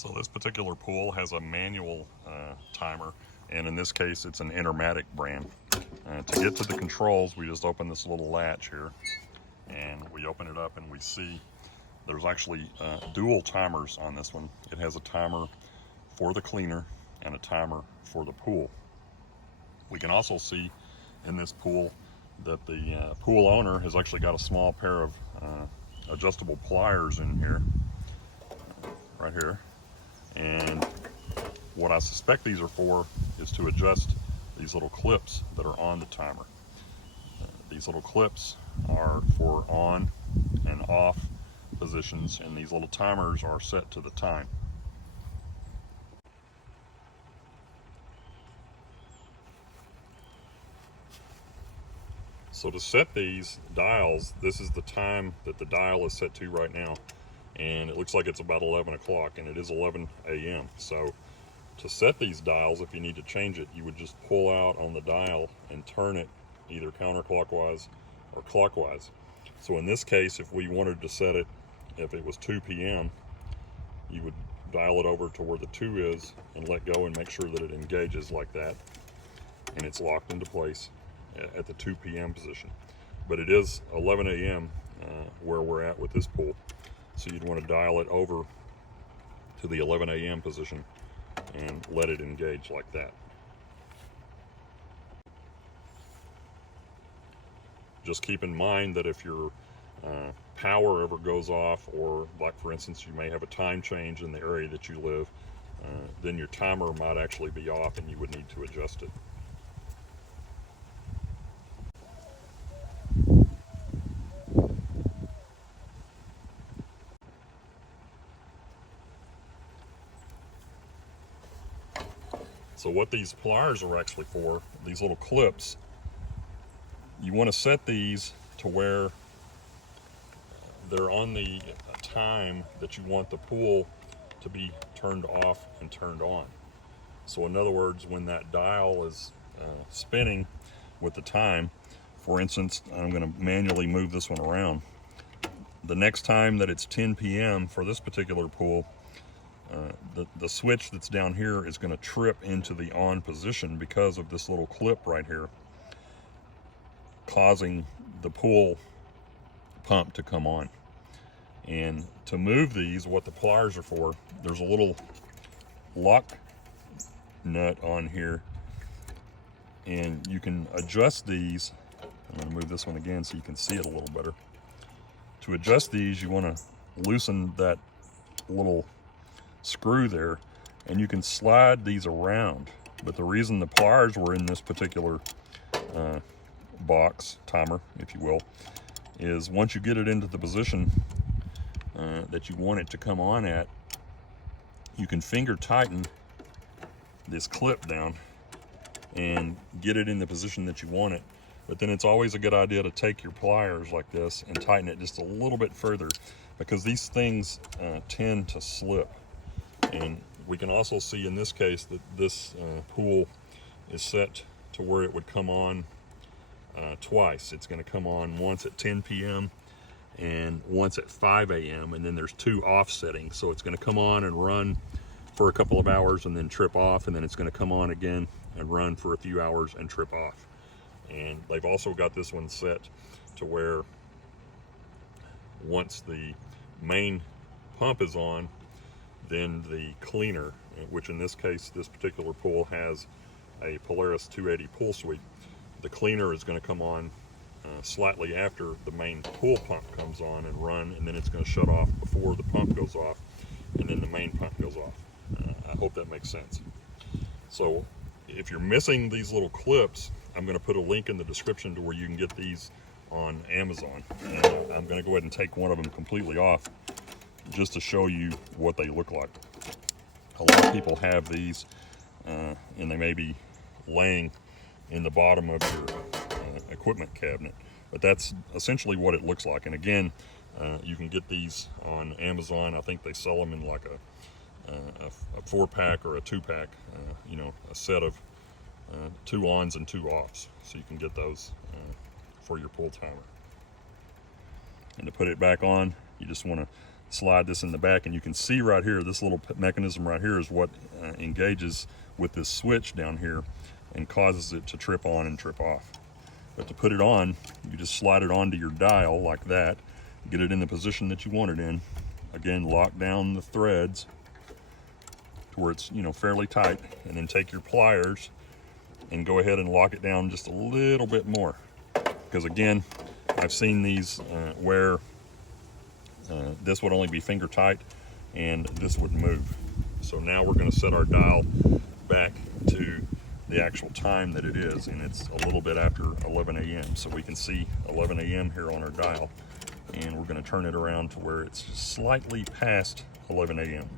So this particular pool has a manual timer, and in this case it's an Intermatic brand. To get to the controls, we just open this little latch here, and we open it up and we see there's actually dual timers on this one. It has a timer for the cleaner and a timer for the pool. We can also see in this pool that the pool owner has actually got a small pair of adjustable pliers in here, right here. And what I suspect these are for is to adjust these little clips that are on the timer. These little clips are for on and off positions, and these little timers are set to the time. So to set these dials, this is the time that the dial is set to right now. And it looks like it's about 11 o'clock, and it is 11 a.m. So to set these dials, if you need to change it, you would just pull out on the dial and turn it either counterclockwise or clockwise. So in this case, if we wanted to set it, if it was 2 p.m., you would dial it over to where the 2 is and let go and make sure that it engages like that, and it's locked into place at the 2 p.m. position. But it is 11 a.m. Where we're at with this pool. So you'd want to dial it over to the 11 a.m. position and let it engage like that. Just keep in mind that if your power ever goes off, or like for instance you may have a time change in the area that you live, then your timer might actually be off and you would need to adjust it. So what these pliers are actually for, these little clips, you want to set these to where they're on the time that you want the pool to be turned off and turned on. So in other words, when that dial is spinning with the time, for instance, I'm going to manually move this one around. The next time that it's 10 p.m. for this particular pool, the switch that's down here is going to trip into the on position because of this little clip right here, causing the pool pump to come on. And to move these, what the pliers are for, there's a little lock nut on here, and you can adjust these. I'm going to move this one again so you can see it a little better. To adjust these, you want to loosen that little screw there, and you can slide these around. But the reason the pliers were in this particular box, timer, if you will, is once you get it into the position that you want it to come on at, you can finger tighten this clip down and get it in the position that you want it. But then it's always a good idea to take your pliers like this and tighten it just a little bit further, because these things tend to slip. And we can also see in this case that this pool is set to where it would come on twice. It's going to come on once at 10 p.m. and once at 5 a.m. and then there's 2 offsetting. So it's going to come on and run for a couple of hours and then trip off, and then it's going to come on again and run for a few hours and trip off. And they've also got this one set to where once the main pump is on, then the cleaner, which in this case, this particular pool has a Polaris 280 pool suite, the cleaner is going to come on slightly after the main pool pump comes on and run, and then it's going to shut off before the pump goes off, and then the main pump goes off. I hope that makes sense. So if you're missing these little clips, I'm going to put a link in the description to where you can get these on Amazon. And I'm going to go ahead and take one of them completely off just to show you what they look like. A lot of people have these and they may be laying in the bottom of your equipment cabinet, but that's essentially what it looks like. And again, you can get these on Amazon. I think they sell them in like a 4-pack or a 2-pack, you know, a set of 2 ons and 2 offs. So you can get those for your pool timer. And to put it back on, you just want to slide this in the back, and you can see right here, this little mechanism right here is what engages with this switch down here and causes it to trip on and trip off. But to put it on, you just slide it onto your dial like that, get it in the position that you want it in. Again, lock down the threads to where it's, you know, fairly tight, and then take your pliers and go ahead and lock it down just a little bit more. Because again, I've seen these where this would only be finger tight and this would move. So now we're going to set our dial back to the actual time that it is, and it's a little bit after 11 a.m. So we can see 11 a.m. here on our dial, and we're going to turn it around to where it's just slightly past 11 a.m.